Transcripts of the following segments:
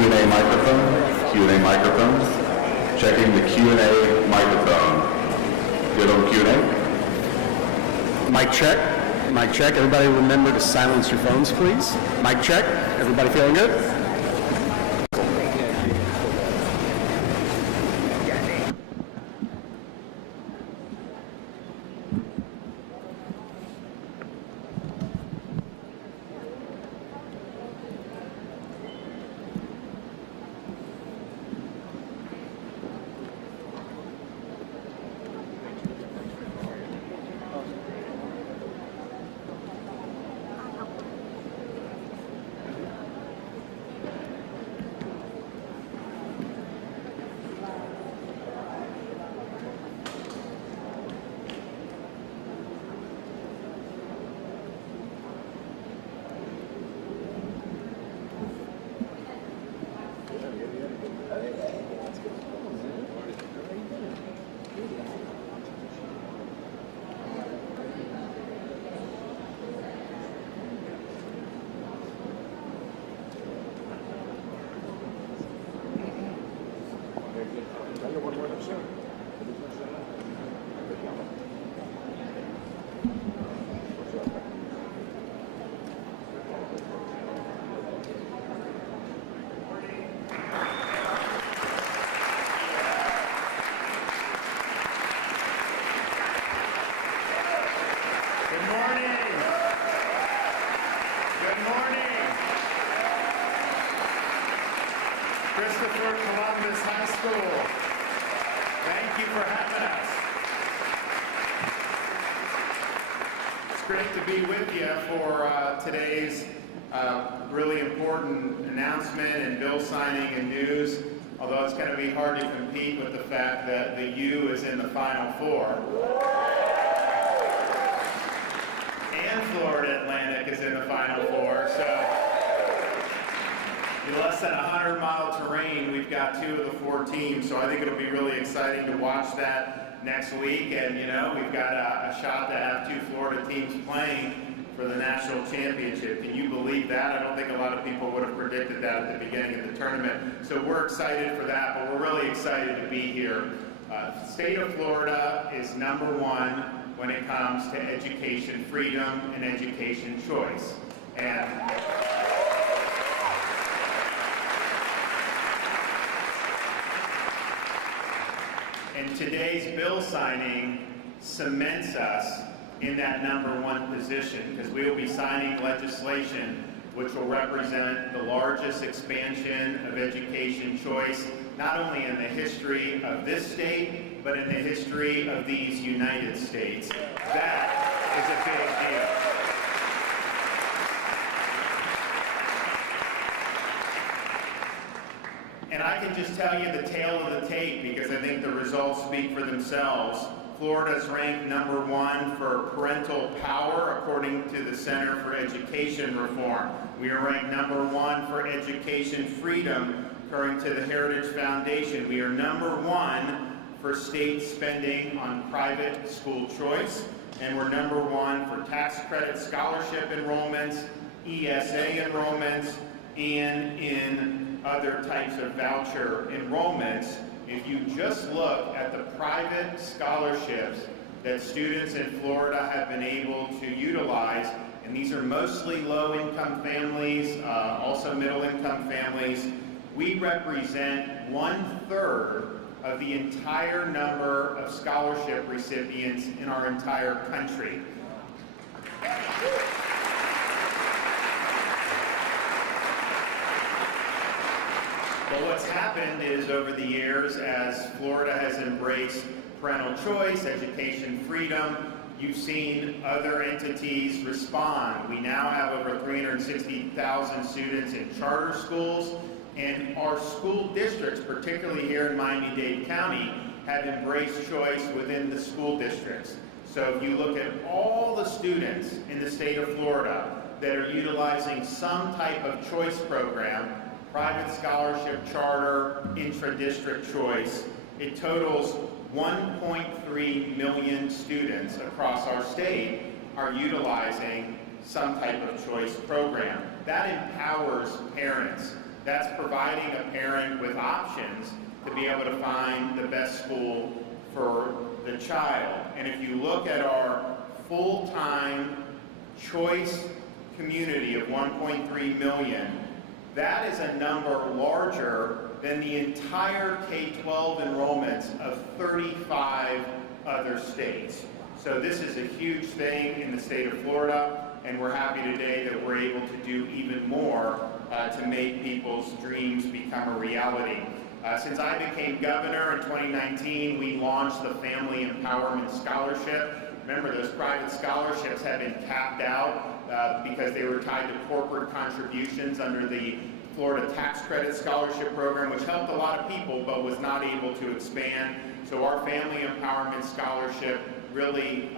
Q&A microphone. Q&A microphone. Checking the Q&A microphone. Good on Q&A? Mic check. Mic check. Everybody remember to silence your phones, please. Mic check. Everybody feeling good? Today's really important announcement and bill signing and news, although it's going to be hard to compete with the fact that the U is in the Final Four. And Florida Atlantic is in the Final Four, so in less than 100-mile terrain, we've got 2 of the 4 teams, so I think it'll be really exciting to watch that next week, and you know, we've got a shot to have 2 Florida teams playing for the national championship. Can you believe that? I don't think a lot of people would have predicted that at the beginning of the tournament. So we're excited for that, but we're really excited to be here. The state of Florida is #1 when it comes to education freedom and education choice. And today's bill signing cements us in that #1 position, because we will be signing legislation which will represent the largest expansion of education choice, not only in the history of this state, but in the history of these United States. That is a big deal. And I can just tell you the tale of the tape, because I think the results speak for themselves. Florida's ranked #1 for parental power, according to the Center for Education Reform. We are ranked #1 for education freedom, according to the Heritage Foundation. We are #1 for state spending on private school choice, and we're #1 for tax credit scholarship enrollments, ESA enrollments, and in other types of voucher enrollments. If you just look at the private scholarships that students in Florida have been able to utilize, and these are mostly low-income families, also middle-income families, we represent 1/3 of the entire number of scholarship recipients in our entire country. Well, what's happened is over the years, as Florida has embraced parental choice, education freedom, you've seen other entities respond. We now have over 360,000 students in charter schools, and our school districts, particularly here in Miami-Dade County, have embraced choice within the school districts. So if you look at all the students in the state of Florida that are utilizing some type of choice program, private scholarship, charter, intra-district choice, it totals 1.3 million students across our state are utilizing some type of choice program. That empowers parents That's providing a parent with options to be able to find the best school for the child. And if you look at our full-time choice community of 1.3 million, that is a number larger than the entire K-12 enrollments of 35 other states. So this is a huge thing in the state of Florida, and we're happy today that we're able to do even more to make people's dreams become a reality. Since I became governor in 2019, we launched the Family Empowerment Scholarship. Remember, those private scholarships had been capped out because they were tied to corporate contributions under the Florida Tax Credit Scholarship Program, which helped a lot of people but was not able to expand. So our Family Empowerment Scholarship really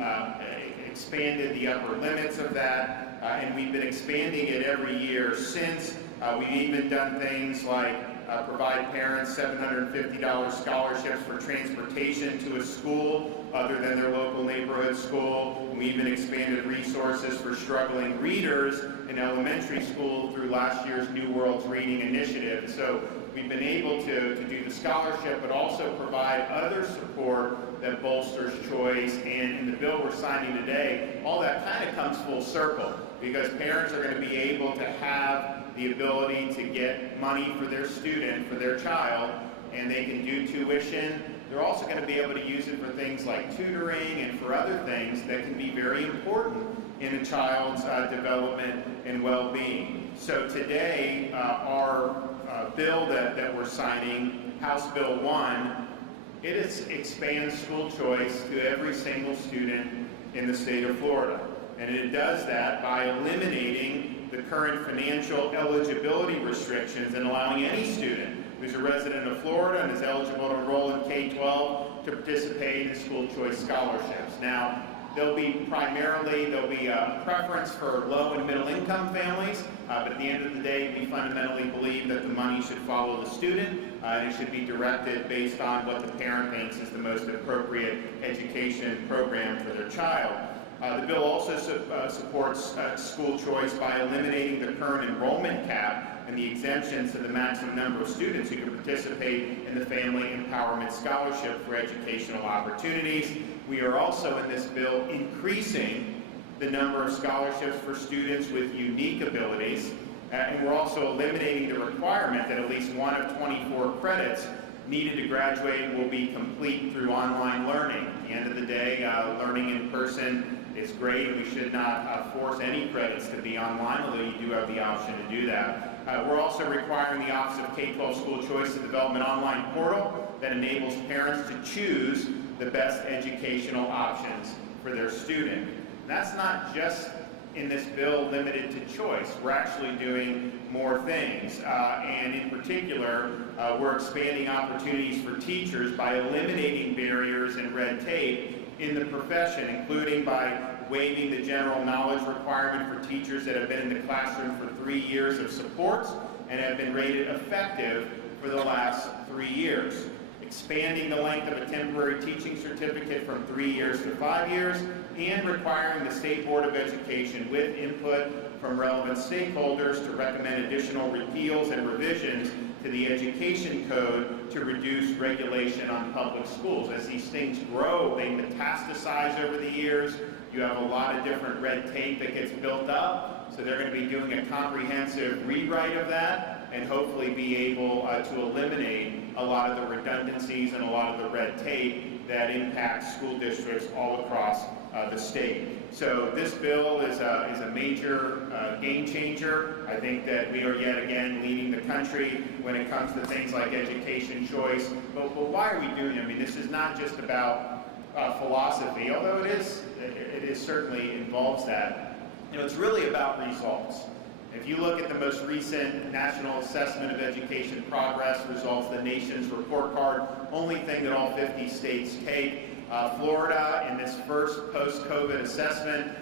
expanded the upper limits of that, and we've been expanding it every year since. We've even done things like provide parents $750 scholarships for transportation to a school other than their local neighborhood school. We even expanded resources for struggling readers in elementary school through last year's New Worlds Reading Initiative. So we've been able to do the scholarship, but also provide other support that bolsters choice. And in the bill we're signing today, all that kind of comes full circle, because parents are going to be able to have the ability to get money for their student, for their child, and they can do tuition. They're also going to be able to use it for things like tutoring and for other things that can be very important in a child's development and well-being. So today, our bill that we're signing, House Bill 1, it expands school choice to every single student in the state of Florida. And it does that by eliminating the current financial eligibility restrictions and allowing any student who's a resident of Florida and is eligible to enroll in K-12 to participate in school choice scholarships. Now, there'll be a preference for low and middle income families, but at the end of the day, we fundamentally believe that the money should follow the student, and it should be directed based on what the parent thinks is the most appropriate education program for their child. The bill also supports school choice by eliminating the current enrollment cap and the exemptions to the maximum number of students who can participate in the Family Empowerment Scholarship for educational opportunities. We are also in this bill increasing the number of scholarships for students with unique abilities, and we're also eliminating the requirement that at least one of 24 credits needed to graduate will be complete through online learning. At the end of the day, learning in person is great, and we should not force any credits to be online, although you do have the option to do that. We're also requiring the Office of K-12 School Choice to develop an online portal that enables parents to choose the best educational options for their student. And that's not just in this bill limited to choice. We're actually doing more things, and in particular, we're expanding opportunities for teachers by eliminating barriers and red tape in the profession, including by waiving the general knowledge requirement for teachers that have been in the classroom for 3 years of supports and have been rated effective for the last 3 years. Expanding the length of a temporary teaching certificate from 3 years to 5 years, and requiring the State Board of Education, with input from relevant stakeholders, to recommend additional repeals and revisions to the education code to reduce regulation on public schools. As these things grow, they metastasize over the years. You have a lot of different red tape that gets built up, so they're going to be doing a comprehensive rewrite of that and hopefully be able to eliminate a lot of the redundancies and a lot of the red tape that impacts school districts all across the state. So this bill is a major game changer. I think that we are yet again leading the country when it comes to things like education choice. But why are we doing it? I mean, this is not just about philosophy, although it certainly involves that. You know, it's really about results. If you look at the most recent National Assessment of Education Progress results, the nation's report card, only thing that all 50 states take, Florida, in this first post-COVID assessment,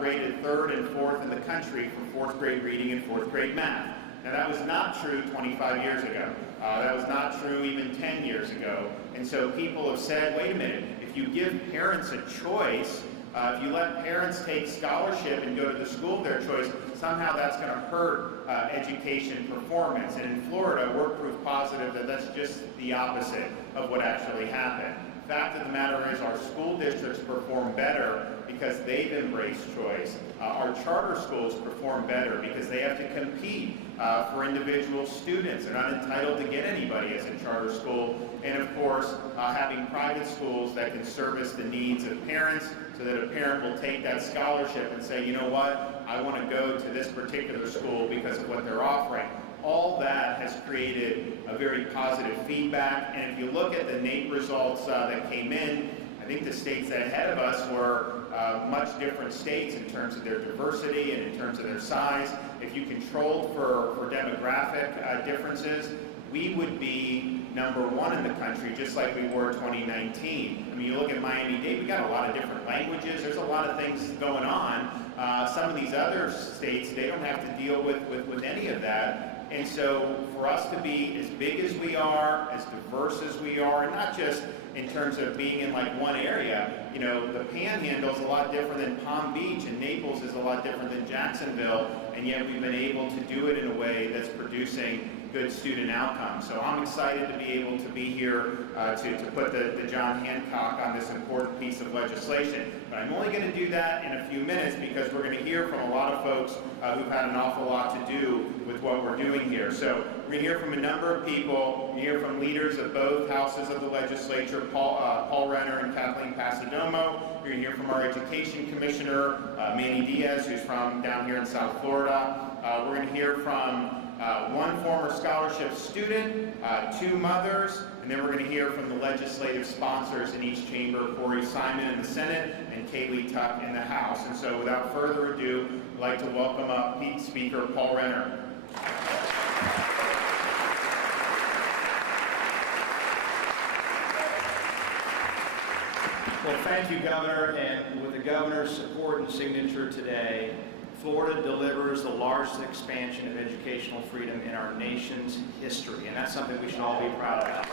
rated 3rd and 4th in the country for 4th grade reading and 4th grade math. Now, that was not true 25 years ago. That was not true even 10 years ago. And so people have said, wait a minute, if you give parents a choice, if you let parents take scholarship and go to the school of their choice, somehow that's going to hurt education performance. And in Florida, we're proof positive that that's just the opposite of what actually happened. The fact of the matter is our school districts perform better because they've embraced choice. Our charter schools perform better because they have to compete for individual students. They're not entitled to get anybody as a charter school. And of course, having private schools that can service the needs of parents so that a parent will take that scholarship and say, you know what, I want to go to this particular school because of what they're offering. All that has created a very positive feedback. And if you look at the NAEP results that came in, I think the states ahead of us were much different states in terms of their diversity and in terms of their size. If you controlled for demographic differences, we would be #1 in the country, just like we were 2019. I mean, you look at Miami-Dade, we got a lot of different languages. There's a lot of things going on. Some of these other states, they don't have to deal with any of that. And so for us to be as big as we are, as diverse as we are, and not just in terms of being in like one area, you know, the Panhandle is a lot different than Palm Beach, and Naples is a lot different than Jacksonville, and yet we've been able to do it in a way that's producing good student outcomes. So I'm excited to be able to be here to put the John Hancock on this important piece of legislation. But I'm only going to do that in a few minutes because we're going to hear from a lot of folks who've had an awful lot to do with what we're doing here. So we're going to hear from a number of people. We're going to hear from leaders of both houses of the legislature, Paul Renner and Kathleen Passidomo. We're going to hear from our education commissioner, Manny Diaz, who's from down here in South Florida. We're going to hear from one former scholarship student, 2 mothers, and then we're going to hear from the legislative sponsors in each chamber, Corey Simon in the Senate and Kaylee Tuck in the House. And so without further ado, I'd like to welcome up Speaker Paul Renner. Well, thank you, Governor, and with the Governor's support and signature today, Florida delivers the largest expansion of educational freedom in our nation's history, and that's something we should all be proud of.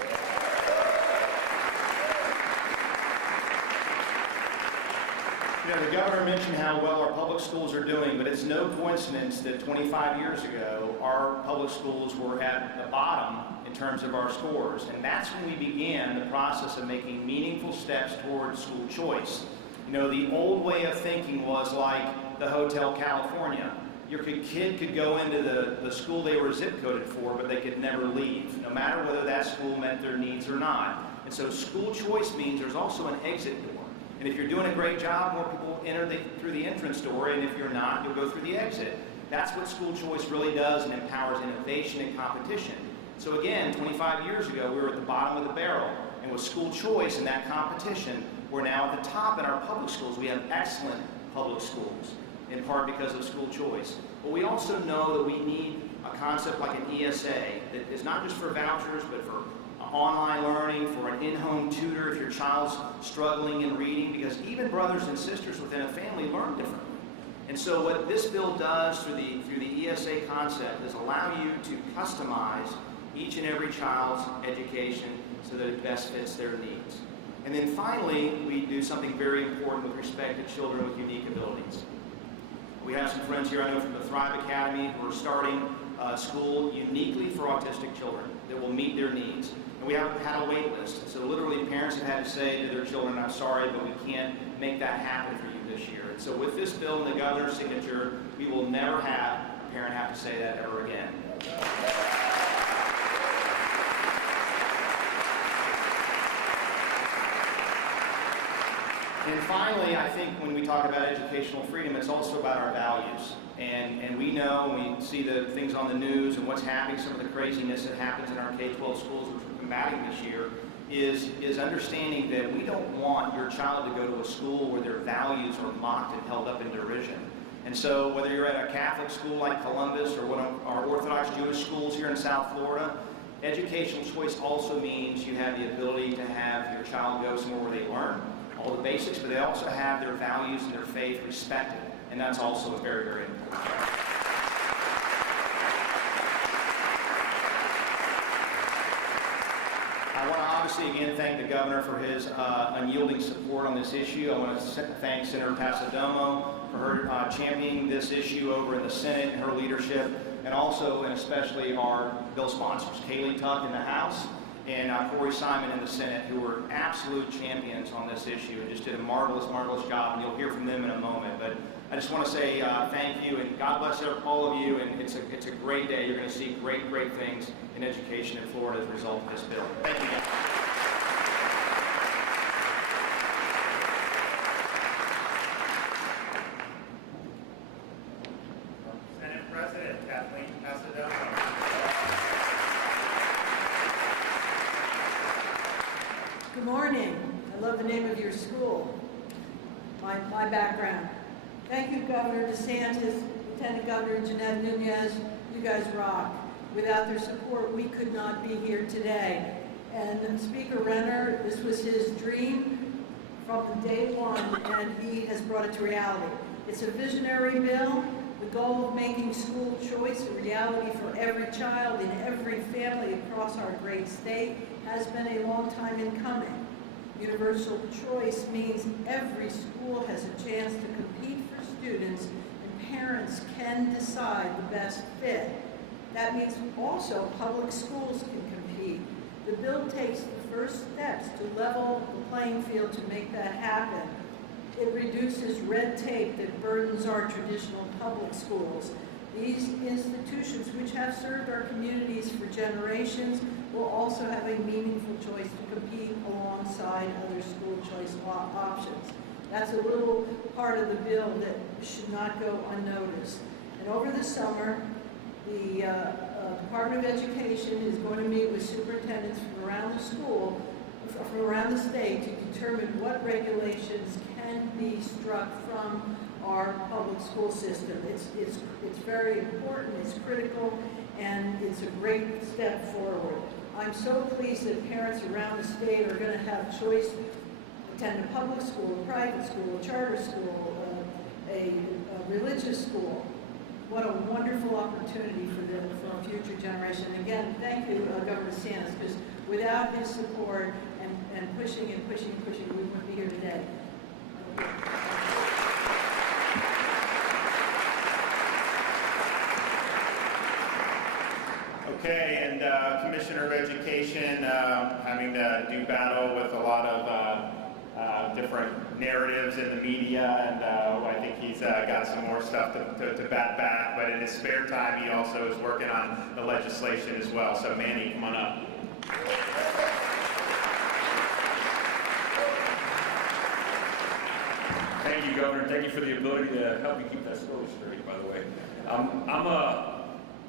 You know, the Governor mentioned how well our public schools are doing, but it's no coincidence that 25 years ago, our public schools were at the bottom in terms of our scores, and that's when we began the process of making meaningful steps towards school choice. You know, the old way of thinking was like the Hotel California. Your kid could go into the school they were zip coded for, but they could never leave, no matter whether that school met their needs or not. And so school choice means there's also an exit door. And if you're doing a great job, more people enter through the entrance door, and if you're not, you'll go through the exit. That's what school choice really does, and empowers innovation and competition. So again, 25 years ago, we were at the bottom of the barrel. And with school choice and that competition, we're now at the top in our public schools. We have excellent public schools, in part because of school choice. But we also know that we need a concept like an ESA that is not just for vouchers, but for online learning, for an in-home tutor if your child's struggling in reading, because even brothers and sisters within a family learn differently. And so what this bill does through the ESA concept is allow you to customize each and every child's education so that it best fits their needs. And then finally, we do something very important with respect to children with unique abilities. We have some friends here, I know, from the Thrive Academy who are starting school uniquely for autistic children that will meet their needs. And we have had a wait list. So literally parents have had to say to their children, I'm sorry, but we can't make that happen for you this year. And so with this bill and the Governor's signature, we will never have a parent have to say that ever again. And finally, I think when we talk about educational freedom, it's also about our values. And we know, when we see the things on the news and what's happening, some of the craziness that happens in our K-12 schools, which we're combating this year, is understanding that we don't want your child to go to a school where their values are mocked and held up in derision. And so whether you're at a Catholic school like Columbus or one of our Orthodox Jewish schools here in South Florida, educational choice also means you have the ability to have your child go somewhere where they learn all the basics, but they also have their values and their faith respected. And that's also very, very important. I want to obviously again thank the governor for his unyielding support on this issue. I want to thank Senator Passidomo for her championing this issue over in the Senate and her leadership, and also and especially our bill sponsors, Kaylee Tuck in the House and Corey Simon in the Senate, who were absolute champions on this issue and just did a marvelous, marvelous job, and you'll hear from them in a moment. But I just want to say thank you, and God bless all of you, and it's a great day. You're going to see great, great things in education in Florida as a result of this bill. Thank you again. Senate President Kathleen Passidomo. Good morning. I love the name of your school, my background. Thank you, Governor DeSantis, Lieutenant Governor Jeanette Nunez. You guys rock. Without their support, we could not be here today. And Speaker Renner, this was his dream from day one, and he has brought it to reality. It's a visionary bill. The goal of making school choice a reality for every child in every family across our great state has been a long time in coming. Universal choice means every school has a chance to compete for students, and parents can decide the best fit. That means also public schools can compete. The bill takes the first steps to level the playing field to make that happen. It reduces red tape that burdens our traditional public schools. These institutions, which have served our communities for generations, will also have a meaningful choice to compete alongside other school choice options. That's a little part of the bill that should not go unnoticed. And over the summer, the Department of Education is going to meet with superintendents from around the school, from around the state, to determine what regulations can be struck from our public school system. It's very important, it's critical, and it's a great step forward. I'm so pleased that parents around the state are going to have choice to attend a public school, a private school, a charter school, a religious school. What a wonderful opportunity for our future generation. Again, thank you, Governor DeSantis, because without his support and pushing, we wouldn't be here today. Okay, and Commissioner of Education having to do battle with a lot of different narratives in the media, and I think he's got some more stuff to bat back, but in his spare time he also is working on the legislation as well. So Manny, come on up. Thank you, Governor. Thank you for the ability to help me keep that story straight, by the way.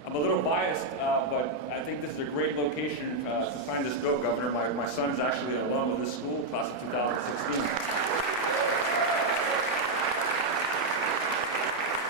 I'm a little biased, but I think this is a great location to find this bill, Governor. My son's actually an alum of this school, class of 2016.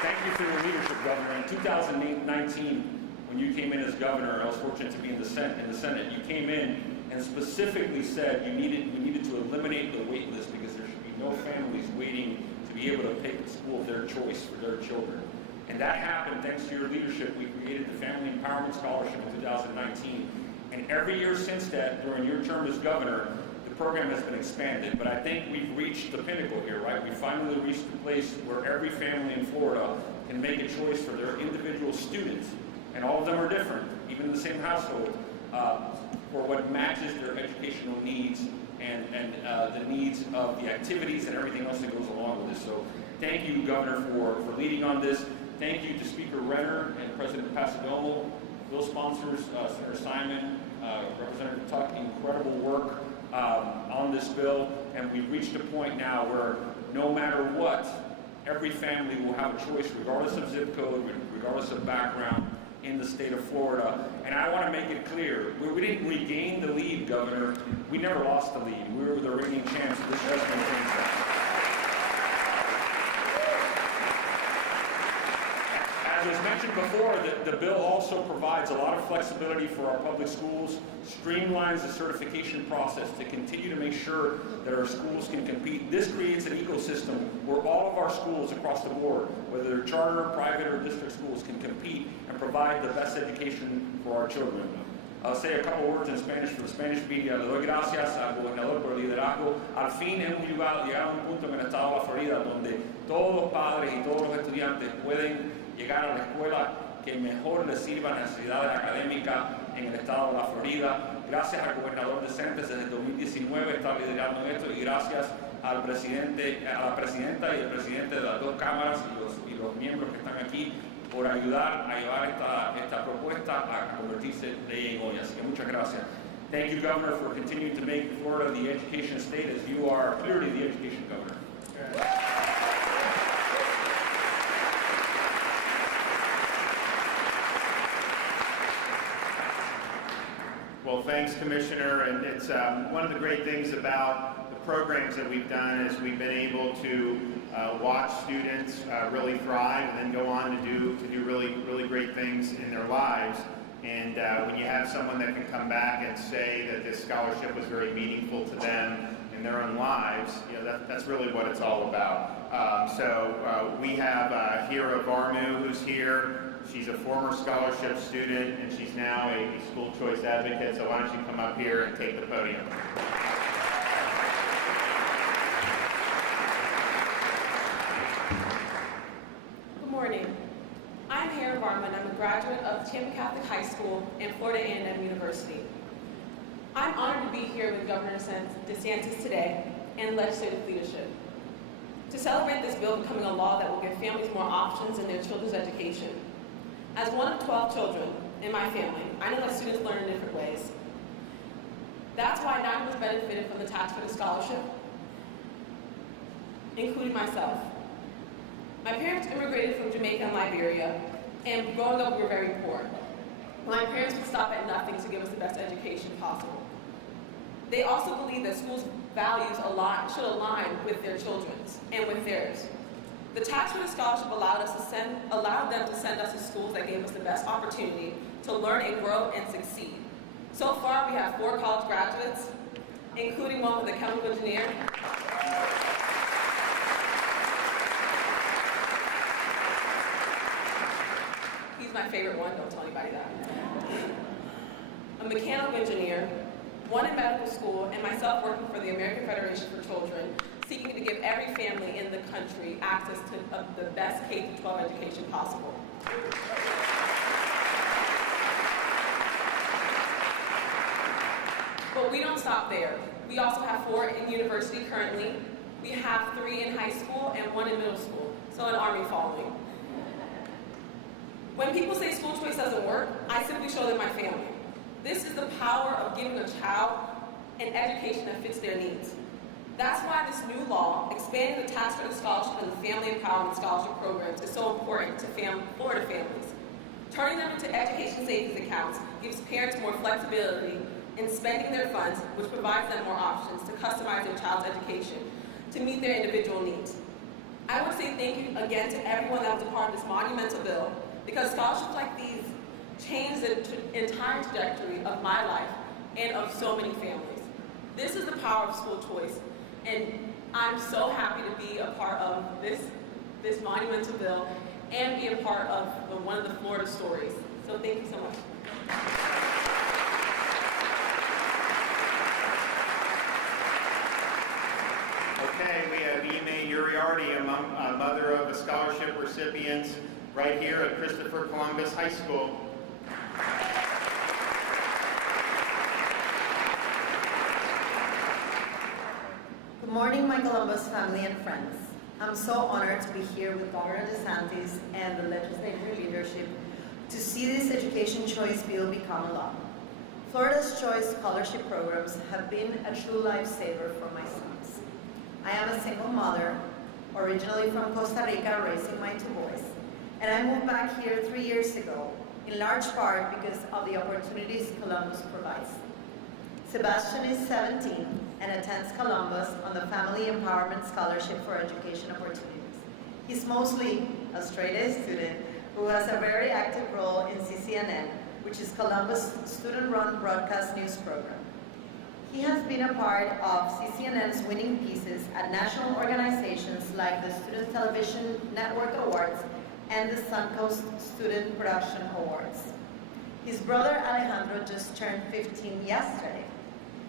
Thank you for your leadership, Governor. In 2019, when you came in as governor, I was fortunate to be in the Senate. You came in and specifically said we needed to eliminate the wait list because there should be no families waiting to be able to pick a school of their choice for their children. And that happened thanks to your leadership. We created the Family Empowerment Scholarship in 2019. And every year since that, during your term as governor, the program has been expanded. But I think we've reached the pinnacle here, right? We finally reached the place where every family in Florida can make a choice for their individual students. And all of them are different, even in the same household, for what matches their educational needs and the needs of the activities and everything else that goes along with this. So thank you, Governor, for leading on this. Thank you to Speaker Renner and President Passidomo, bill sponsors, Senator Simon, Representative Tuck, incredible work on this bill. And we've reached a point now where no matter what, every family will have a choice, regardless of zip code, regardless of background, in the state of Florida. And I want to make it clear, we didn't regain the lead, Governor. We never lost the lead. We were the reigning champs. This has been changed. As was mentioned before, the bill also provides a lot of flexibility for our public schools, streamlines the certification process to continue to make sure that our schools can compete. This creates an ecosystem where all of our schools across the board, whether they're charter, private, or district schools, can compete and provide the best education for our children. I'll say a couple words in Spanish for the Spanish media. Le doy gracias al gobernador por el liderazgo. Al fin hemos llegado a un punto en el estado de la Florida donde todos los padres y todos los estudiantes pueden llegar a la escuela que mejor les sirva a las necesidades académicas en el estado de la Florida. Gracias al gobernador DeSantis desde el 2019 está liderando esto y gracias al presidente, a la presidenta y el presidente de las dos cámaras y los miembros que están aquí por ayudar a llevar esta propuesta a convertirse en ley en hoy. Así que muchas gracias. Thank you, Governor, for continuing to make Florida the education state as you are clearly the education governor. Well, thanks, Commissioner, and it's one of the great things about the programs that we've done is we've been able to watch students really thrive and then go on to do really great things in their lives. And when you have someone that can come back and say that this scholarship was very meaningful to them in their own lives, you know, that's really what it's all about. So we have Hira Varmu, who's here. She's a former scholarship student, and she's now a school choice advocate. So why don't you come up here and take the podium? Good morning. I'm Hira Varman. I'm a graduate of Tampa Catholic High School and Florida A&M University. I'm honored to be here with Governor DeSantis today and legislative leadership to celebrate this bill becoming a law that will give families more options in their children's education. As one of 12 children in my family, I know that students learn in different ways. That's why 9 of us benefited from the tax credit scholarship, including myself. My parents immigrated from Jamaica and Liberia, and growing up we were very poor. My parents would stop at nothing to give us the best education possible. They also believe that schools' values should align with their children's and with theirs. The tax credit scholarship allowed them to send us to schools that gave us the best opportunity to learn and grow and succeed. So far, we have 4 college graduates, including one with a chemical engineer. He's my favorite one, don't tell anybody that. A mechanical engineer, one in medical school, and myself working for the American Federation for Children, seeking to give every family in the country access to the best K-12 education possible. But we don't stop there. We also have 4 in university currently. We have 3 in high school and 1 in middle school, so an army following. When people say school choice doesn't work, I simply show them my family. This is the power of giving a child an education that fits their needs. That's why this new law, expanding the tax credit scholarship and the family empowerment scholarship programs, is so important to Florida families. Turning them into education savings accounts gives parents more flexibility in spending their funds, which provides them more options to customize their child's education to meet their individual needs. I want to say thank you again to everyone that was a part of this monumental bill, because scholarships like these change the entire trajectory of my life and of so many families. This is the power of school choice, and I'm so happy to be a part of this monumental bill and be a part of one of the Florida stories. So thank you so much. Okay, we have Ime Uriarty, a mother of the scholarship recipients right here at Christopher Columbus High School. Good morning, my Columbus family and friends. I'm so honored to be here with Governor DeSantis and the legislative leadership to see this education choice bill become a law. Florida's choice scholarship programs have been a true lifesaver for my sons. I am a single mother, originally from Costa Rica, raising my 2 boys. And I moved back here 3 years ago, in large part because of the opportunities Columbus provides. Sebastian is 17 and attends Columbus on the Family Empowerment Scholarship for Education Opportunities. He's mostly a straight-A student who has a very active role in CCNN, which is Columbus' student-run broadcast news program. He has been a part of CCNN's winning pieces at national organizations like the Student Television Network Awards and the Suncoast Student Production Awards. His brother Alejandro just turned 15 yesterday.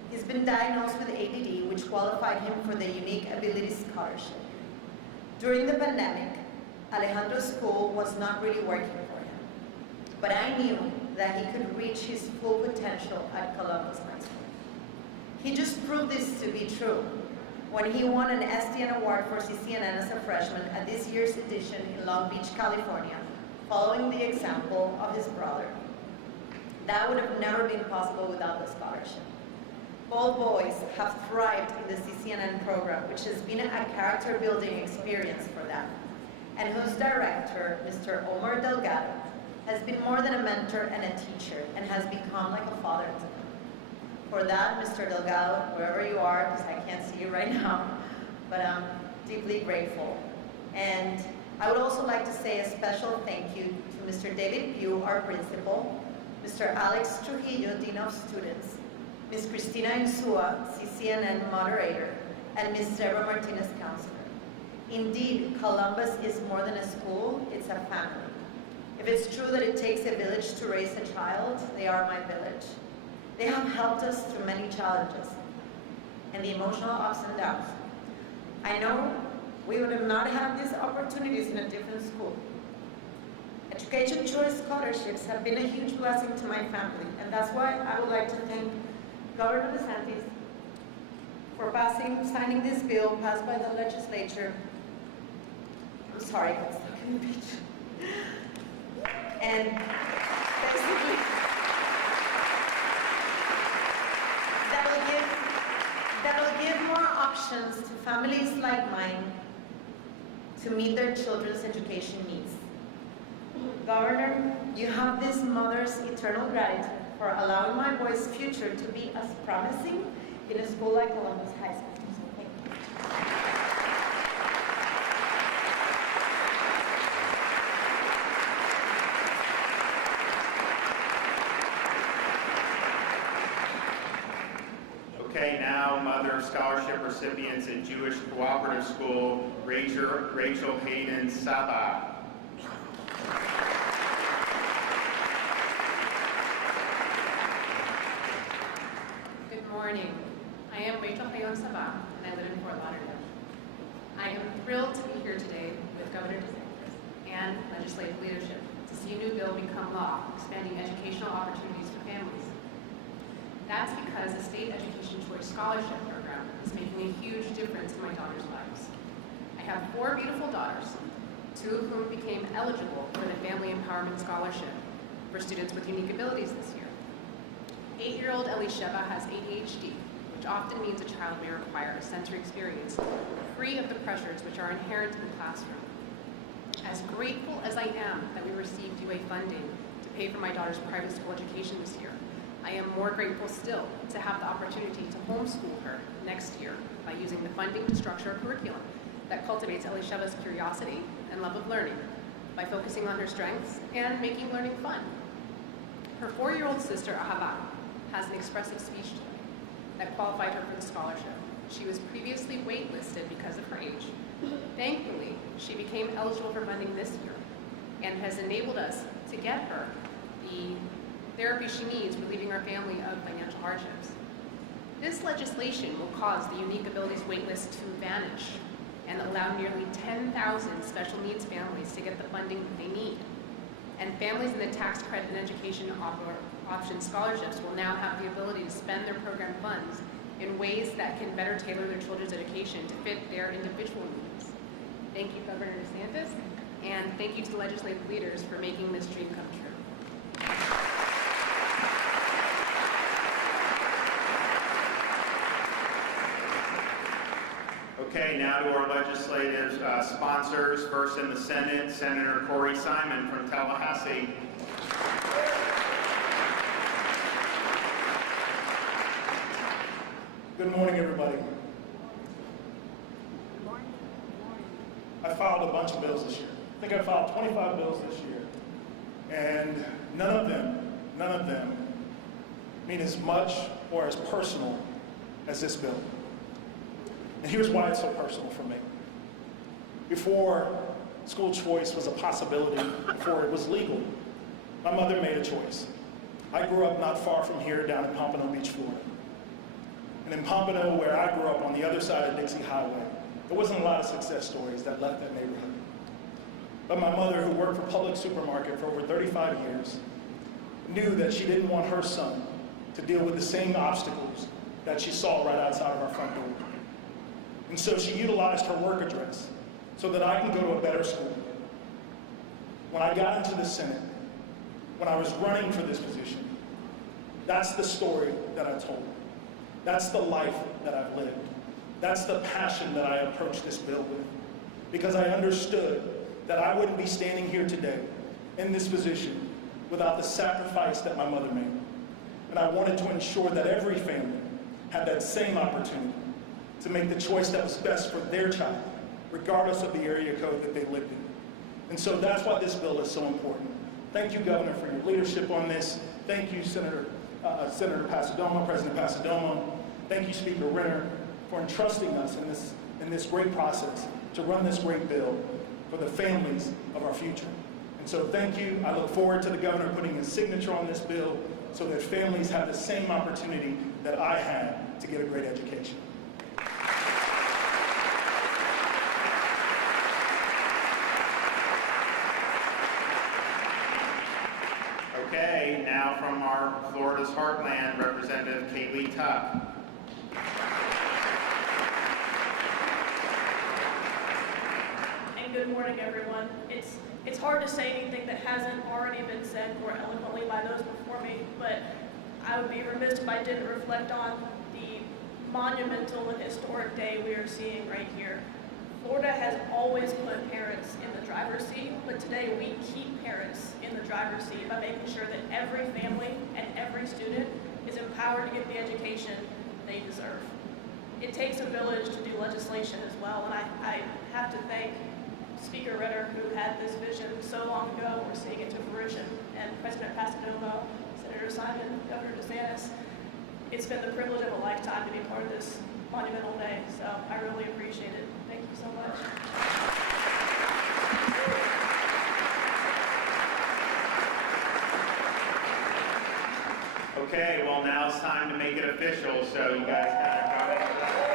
He's been diagnosed with ADD, which qualified him for the Unique Abilities Scholarship. During the pandemic, Alejandro's school was not really working for him, but I knew that he could reach his full potential at Columbus High School. He just proved this to be true when he won an SDN award for CCNN as a freshman at this year's edition in Long Beach, California, following the example of his brother. That would have never been possible without the scholarship. Both boys have thrived in the CCNN program, which has been a character-building experience for them, and whose director, Mr. Omar Delgado, has been more than a mentor and a teacher, and has become like a father to them. For that, Mr. Delgado, wherever you are, because I can't see you right now, but I'm deeply grateful. And I would also like to say a special thank you to Mr. David Pugh, our principal, Mr. Alex Trujillo, Dean of Students, Ms. Cristina Insua, CCNN moderator, and Ms. Sarah Martinez, counselor. Indeed, Columbus is more than a school, it's a family. If it's true that it takes a village to raise a child, they are my village. They have helped us through many challenges and the emotional ups and downs. I know we would have not had these opportunities in a different school. Education choice scholarships have been a huge blessing to my family, and that's why I would like to thank Governor DeSantis for signing this bill passed by the legislature. I'm sorry, I got stuck in the beach. And basically, that'll give more options to families like mine to meet their children's education needs. Governor, you have this mother's eternal gratitude for allowing my boy's future to be as promising in a school like Columbus High School. So thank you. Okay, now Mother of Scholarship recipients at Jewish Cooperative School, Rachel Hayden Saba. Good morning. I am Rachel Hayden Saba, and I live in Fort Lauderdale. I am thrilled to be here today with Governor DeSantis and legislative leadership to see a new bill become law, expanding educational opportunities for families. That's because the State Education Choice Scholarship Program is making a huge difference in my daughters' lives. I have 4 beautiful daughters, 2 of whom became eligible for the Family Empowerment Scholarship for students with unique abilities this year. 8-year-old Elisheva has ADHD, which often means a child may require a sensory experience free of the pressures which are inherent in the classroom. As grateful as I am that we received UA funding to pay for my daughter's private school education this year, I am more grateful still to have the opportunity to homeschool her next year by using the funding to structure a curriculum that cultivates Elisheva's curiosity and love of learning by focusing on her strengths and making learning fun. Her 4-year-old sister, Ahava, has an expressive speech delay that qualified her for the scholarship. She was previously waitlisted because of her age. Thankfully, she became eligible for funding this year and has enabled us to get her the therapy she needs relieving our family of financial hardships. This legislation will cause the Unique Abilities waitlist to vanish and allow nearly 10,000 special needs families to get the funding they need. And families in the tax credit and education option scholarships will now have the ability to spend their program funds in ways that can better tailor their children's education to fit their individual needs. Thank you, Governor DeSantis, and thank you to the legislative leaders for making this dream come true. Okay, now to our legislative sponsors. First in the Senate, Senator Corey Simon from Tallahassee. Good morning, everybody. I filed a bunch of bills this year. I think I filed 25 bills this year. And none of them mean as much or as personal as this bill. And here's why it's so personal for me. Before school choice was a possibility, before it was legal, my mother made a choice. I grew up not far from here down in Pompano Beach, Florida. And in Pompano, where I grew up on the other side of Dixie Highway, there wasn't a lot of success stories that left that neighborhood. But my mother, who worked for Public Supermarket for over 35 years, knew that she didn't want her son to deal with the same obstacles that she saw right outside of our front door. And so she utilized her work address so that I can go to a better school. When I got into the Senate, when I was running for this position, that's the story that I told. That's the life that I've lived. That's the passion that I approached this bill with. Because I understood that I wouldn't be standing here today in this position without the sacrifice that my mother made. And I wanted to ensure that every family had that same opportunity to make the choice that was best for their child, regardless of the area code that they lived in. And so that's why this bill is so important. Thank you, Governor, for your leadership on this. Thank you, Senator Passidomo, President Passidomo. Thank you, Speaker Renner, for entrusting us in this great process to run this great bill for the families of our future. And so thank you. I look forward to the governor putting his signature on this bill so that families have the same opportunity that I had to get a great education. Okay, now from our Florida's Heartland, Representative Kathleen. And good morning, everyone. It's hard to say anything that hasn't already been said more eloquently by those before me, but I would be remiss if I didn't reflect on the monumental and historic day we are seeing right here. Florida has always put parents in the driver's seat, but today we keep parents in the driver's seat by making sure that every family and every student is empowered to get the education they deserve. It takes a village to do legislation as well, and I have to thank Speaker Renner, who had this vision so long ago. We're seeing it to fruition, and President Passidomo, Senator Simon, Governor DeSantis. It's been the privilege of a lifetime to be part of this monumental day, so I really appreciate it. Thank you so much. Okay, well now it's time to make it official, so you guys kind of go.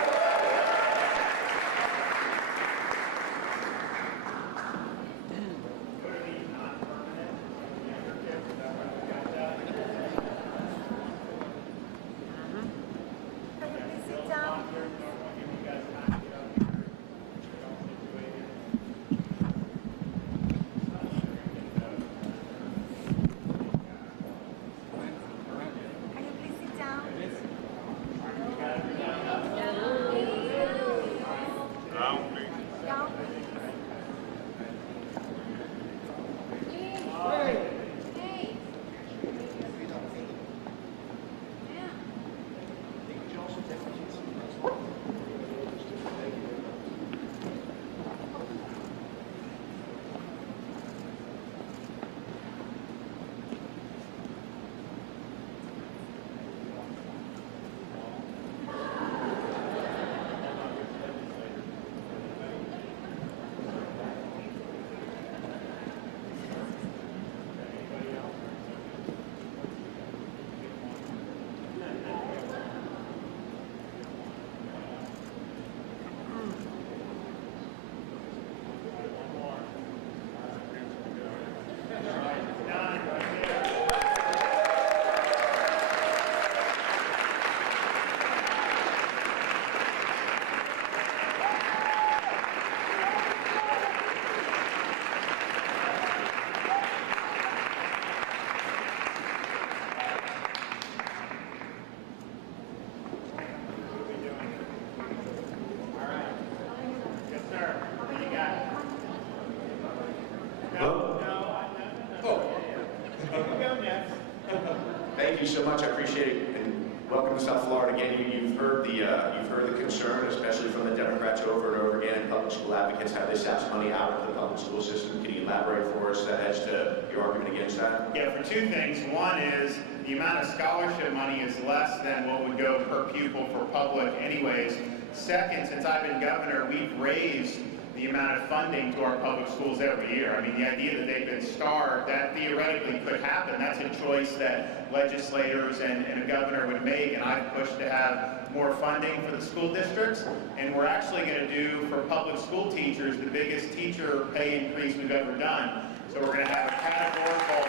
Thank you so much. I appreciate it, and welcome to South Florida again. You've heard the concern, especially from the Democrats over and over again, and public school advocates, how they saps money out of the public school system. Can you elaborate for us as to your argument against that? Yeah, for two things. One is the amount of scholarship money is less than what would go per pupil for public anyways. Second, since I've been governor, we've raised the amount of funding to our public schools every year. I mean, the idea that they've been starved, that theoretically could happen. That's a choice that legislators and a governor would make, and I've pushed to have more funding for the school districts. And we're actually going to do for public school teachers the biggest teacher pay increase we've ever done. So we're going to have a categorical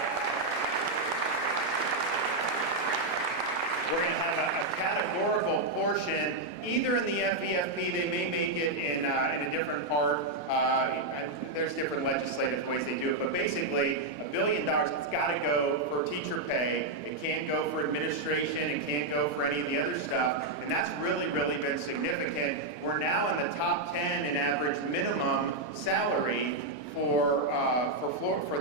portion, either in the FEFP, they may make it in a different part. There's different legislative ways they do it, but basically $1 billion, it's got to go for teacher pay. It can't go for administration. It can't go for any of the other stuff, and that's really been significant. We're now in the top 10 in average minimum salary for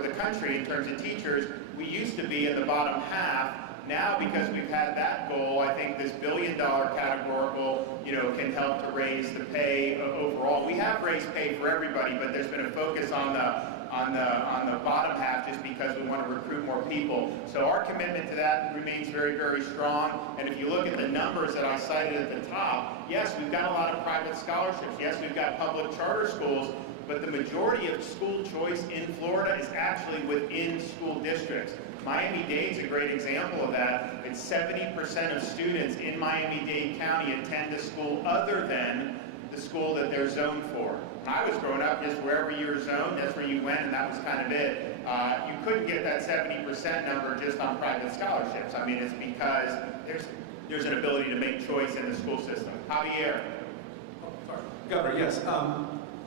the country in terms of teachers. We used to be in the bottom half. Now, because we've had that goal, I think this $1 billion categorical, can help to raise the pay overall. We have raised pay for everybody, but there's been a focus on the bottom half just because we want to recruit more people. So our commitment to that remains very strong. And if you look at the numbers that I cited at the top, yes, we've got a lot of private scholarships. Yes, we've got public charter schools, but the majority of school choice in Florida is actually within school districts. Miami-Dade's a great example of that. It's 70% of students in Miami-Dade County attend a school other than the school that they're zoned for. When I was growing up, just wherever you were zoned, that's where you went, and that was kind of it. You couldn't get that 70% number just on private scholarships. I mean, it's because there's an ability to make choice in the school system. Javier. Governor, yes.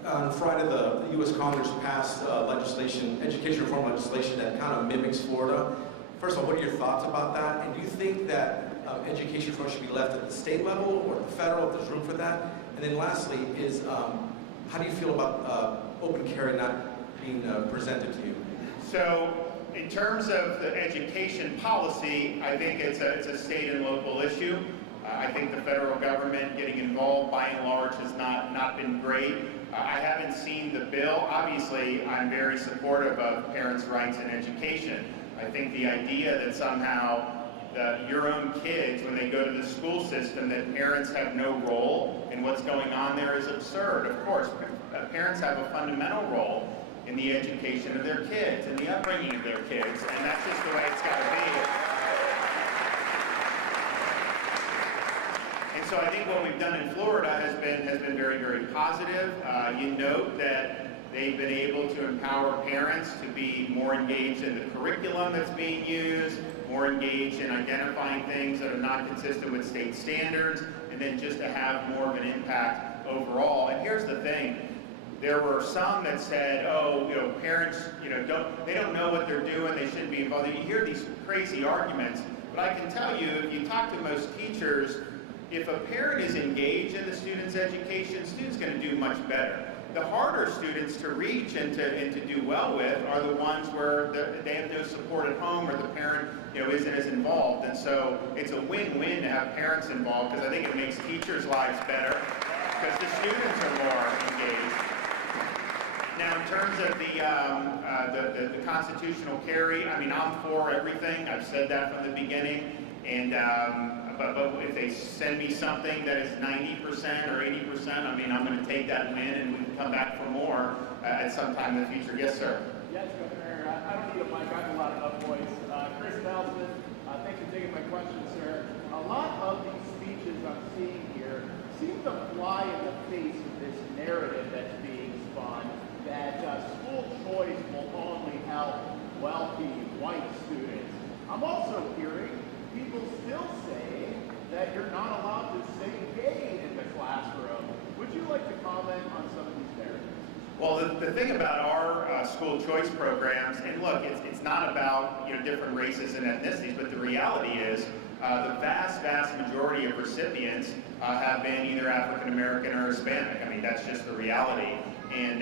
On Friday, the U.S. Congress passed education reform legislation that kind of mimics Florida. First of all, what are your thoughts about that? And do you think that education reform should be left at the state level or the federal, if there's room for that? And then lastly is, how do you feel about open carry not being presented to you? So, in terms of the education policy, I think it's a state and local issue. I think the federal government getting involved by and large has not been great. I haven't seen the bill. Obviously, I'm very supportive of parents' rights in education. I think the idea that somehow your own kids, when they go to the school system, that parents have no role in what's going on there is absurd. Of course, parents have a fundamental role in the education of their kids and the upbringing of their kids, and that's just the way it's got to be. So I think what we've done in Florida has been very positive. You note that they've been able to empower parents to be more engaged in the curriculum that's being used, more engaged in identifying things that are not consistent with state standards, and then just to have more of an impact overall. And here's the thing. There were some that said, parents, they don't know what they're doing, they shouldn't be involved. You hear these crazy arguments, but I can tell you, if you talk to most teachers, if a parent is engaged in the student's education, the student's going to do much better. The harder students to reach and to do well with are the ones where they have no support at home or the parent isn't as involved. And so it's a win-win to have parents involved because I think it makes teachers' lives better because the students are more engaged. Now, in terms of the constitutional carry, I mean, I'm for everything. I've said that from the beginning. And but if they send me something that is 90% or 80%, I mean, I'm going to take that win and we can come back for more at some time in the future. Yes, sir. Yes, Governor. I don't need a mic. I have a lot of voice. Chris Nelson, thanks for taking my question, sir. A lot of these speeches I'm seeing here seem to fly in the face of this narrative that's being spun that school choice will only help wealthy white students. I'm also hearing people still say that you're not allowed to say gay in the classroom. Would you like to comment on some of these narratives? Well, the thing about our school choice programs, and look, it's not about different races and ethnicities, but the reality is the vast majority of recipients have been either African American or Hispanic. I mean, that's just the reality. And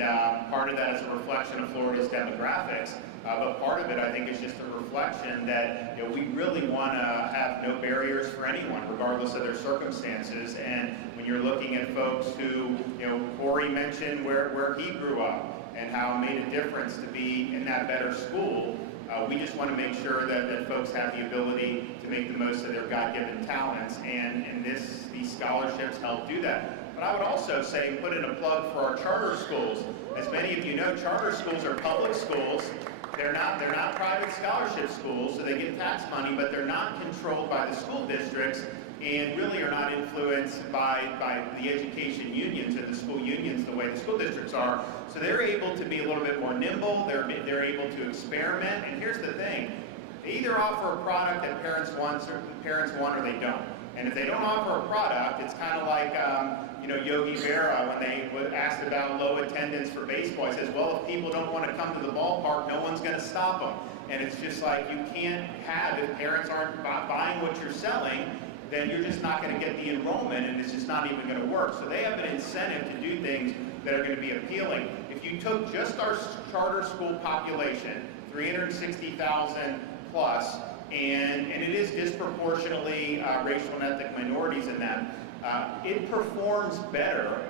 part of that is a reflection of Florida's demographics. But part of it, I think, is just a reflection that we really want to have no barriers for anyone, regardless of their circumstances. And when you're looking at folks who, Corey mentioned where he grew up and how it made a difference to be in that better school, we just want to make sure that folks have the ability to make the most of their God-given talents, and these scholarships help do that. But I would also say put in a plug for our charter schools. As many of you know, charter schools are public schools. They're not private scholarship schools, so they get tax money, but they're not controlled by the school districts and really are not influenced by the education unions or the school unions the way the school districts are. So they're able to be a little bit more nimble, they're able to experiment, and here's the thing. They either offer a product that parents want or they don't. And if they don't offer a product, it's kind of like Yogi Berra when they were asked about low attendance for baseball. He says, well, if people don't want to come to the ballpark, no one's going to stop them. And it's just like you can't have, if parents aren't buying what you're selling, then you're just not going to get the enrollment, and it's just not even going to work. So they have an incentive to do things that are going to be appealing. If you took just our charter school population, 360,000 plus, and it is disproportionately racial and ethnic minorities in that, it performs better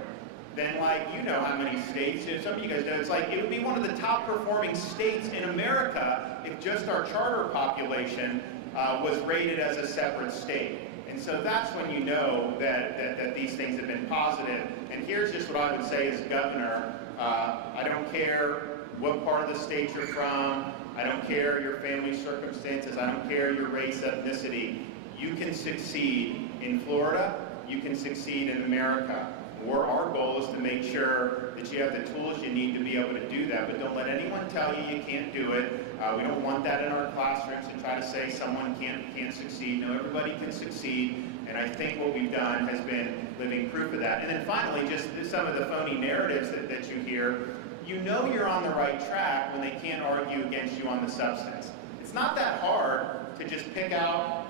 than, like, you know how many states, some of you guys know, it's like it would be one of the top performing states in America if just our charter population was rated as a separate state. And so that's when you know that these things have been positive. And here's just what I would say as governor. I don't care what part of the state you're from. I don't care your family circumstances. I don't care your race, ethnicity. You can succeed in Florida. You can succeed in America. Our goal is to make sure that you have the tools you need to be able to do that, but don't let anyone tell you you can't do it. We don't want that in our classrooms to try to say someone can't succeed. No, everybody can succeed, and I think what we've done has been living proof of that. And then finally, just some of the phony narratives that you hear. You know you're on the right track when they can't argue against you on the substance. It's not that hard to just pick out,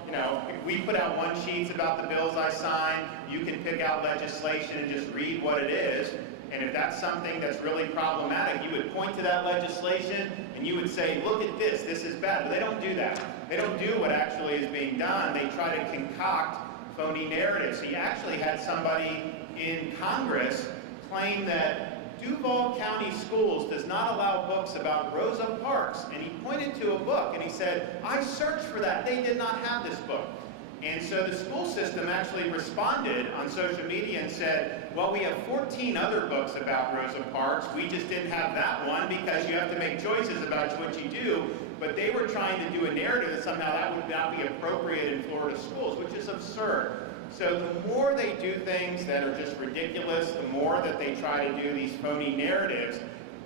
we put out one sheets about the bills I signed. You can pick out legislation and just read what it is. And if that's something that's really problematic, you would point to that legislation and you would say, look at this is bad. But they don't do that. They don't do what actually is being done. They try to concoct phony narratives. So you actually had somebody in Congress claim that Duval County Schools does not allow books about Rosa Parks. And he pointed to a book and he said, I searched for that. They did not have this book. And so the school system actually responded on social media and said, well, we have 14 other books about Rosa Parks. We just didn't have that one because you have to make choices about what you do. But they were trying to do a narrative that somehow that would not be appropriate in Florida schools, which is absurd. So the more they do things that are just ridiculous, the more that they try to do these phony narratives,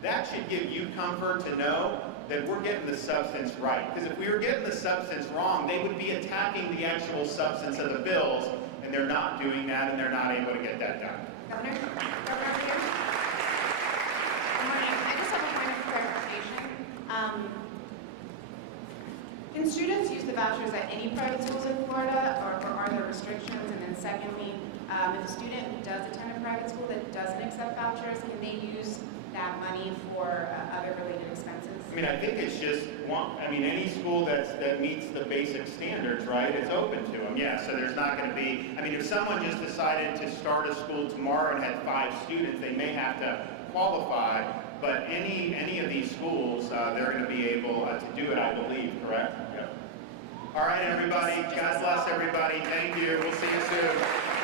that should give you comfort to know that we're getting the substance right. Because if we were getting the substance wrong, they would be attacking the actual substance of the bills, and they're not doing that, and they're not able to get that done. Governor here. Good morning. I just have a point of clarification. Can students use the vouchers at any private schools in Florida, or are there restrictions? And then secondly, if a student who does attend a private school that doesn't accept vouchers, can they use that money for other related expenses? I mean, I think it's just any school that meets the basic standards, right? It's open to them, yeah. So there's not going to be. I mean, if someone just decided to start a school tomorrow and had 5 students, they may have to qualify. But any of these schools, they're going to be able to do it, I believe. Correct? Yep. All right, everybody. God bless everybody. Thank you. We'll see you soon.